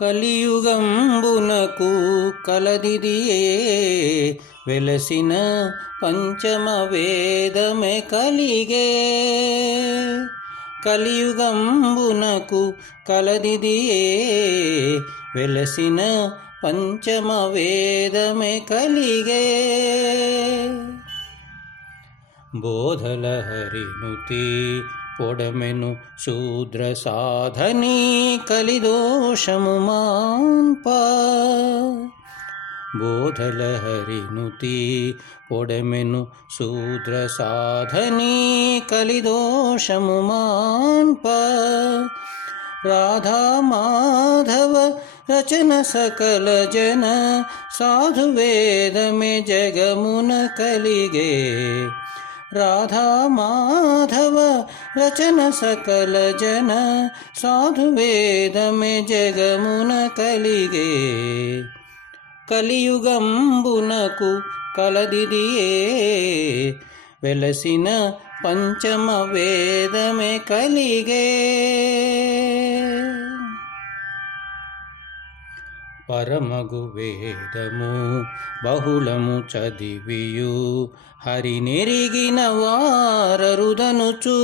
కలియుగంబునకు కలదిదియే వెలసిన పంచమ వేదమే కలిగే. కలియుగంబునకు కలదిదియే వెలసిన పంచమ వేదమే కలిగే. బోధలహరినుతి పొడమెను శూద్ర సాధని కలిదోషము మాన్ప. బోధలహరినుతి పొడమెను శూద్ర సాధని కలిదోషము మాన్ప. రాధా మాధవ రచన సకల జన సాధువేదమే జగమున కలిగే. రాధా మాధవ రచన సకల జన సాధువేదమే జగమున కలిగే. కలియుగంబునకు కలదిదియే వెలసిన పంచమ వేదమే కలిగే. పరమగు వేదము బహుళము చదివియు హరినెరిగిన వారరుదనుచు.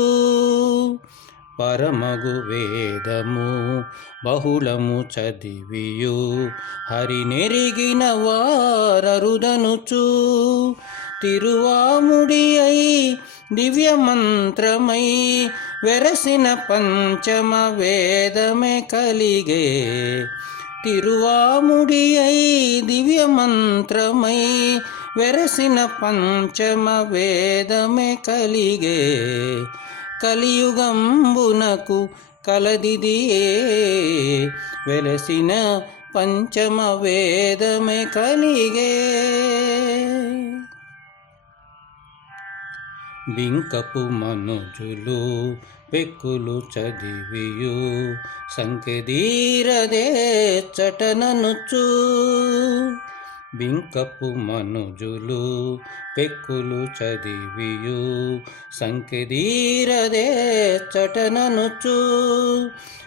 పరమగు వేదము బహుళము చదివియు హరినెరిగిన వారరుదనుచు. తిరువాముడి అయి దివ్యమంత్రమై వెరసిన పంచమ వేదమే కలిగే. తిరువాముడి అయి దివ్యమంత్రమై వెరసిన పంచమ వేదమే కలిగే. కలియుగంబునకు కలదిదియే వెలసిన పంచమ వేదమే కలిగే. బింకపు మనుజులు పెక్కులు చదివియు సంకెదీరదే చటననుచు. బింకపు మనుజులు పెక్కులు చదివియు సంకెదీరదే చటననుచు.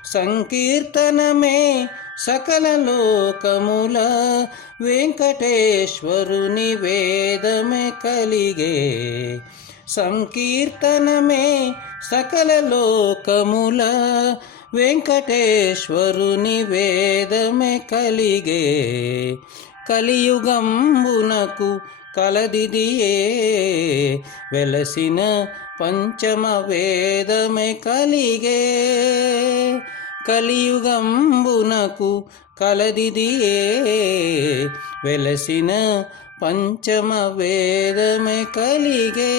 సంకీర్తనమే సకల లోకముల వెంకటేశ్వరుని వేదమే కలిగే. సంకీర్తనమే సకల లోకముల వెంకటేశ్వరుని వేదమే కలిగే. కలియుగంబునకు కలదిదియే వెలసిన పంచమ వేదమే కలిగే. కలియుగంబునకు కలదిదియే వెలసిన పంచమ వేదమే కలిగే.